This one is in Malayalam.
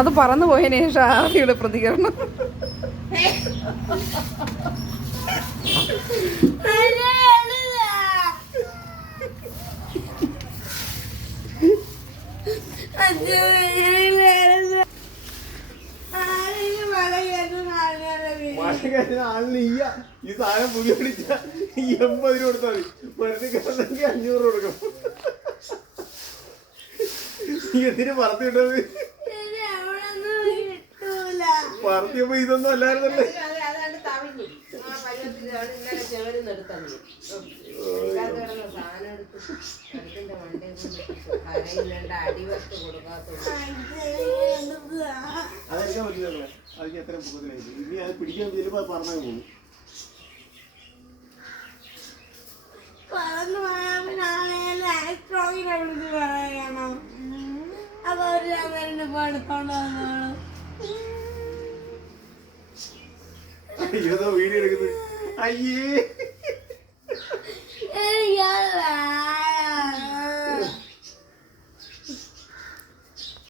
അത് പറന്നു പോയതിനു ശേഷം ആദ്യയുടെ പ്രതികരണം. ഈ സാധനം പുലി പിടിച്ച 80 കൊടുത്താൽ മതി, മരുന്ന് 500 കൊടുക്കും. എന്തിനു പറത്തിട്ടത്? പറത്തിയപ്പോ ഇതൊന്നും അല്ലായിരുന്നല്ലേ. അതെല്ലാം പറ്റില്ല. അതിന് എത്ര ഇനി അത് പിടിക്കാൻ ചിലപ്പോ പറഞ്ഞാൽ പോകും. ഏതോ വീഡിയോ എടുക്കുന്നത്. അയ്യേ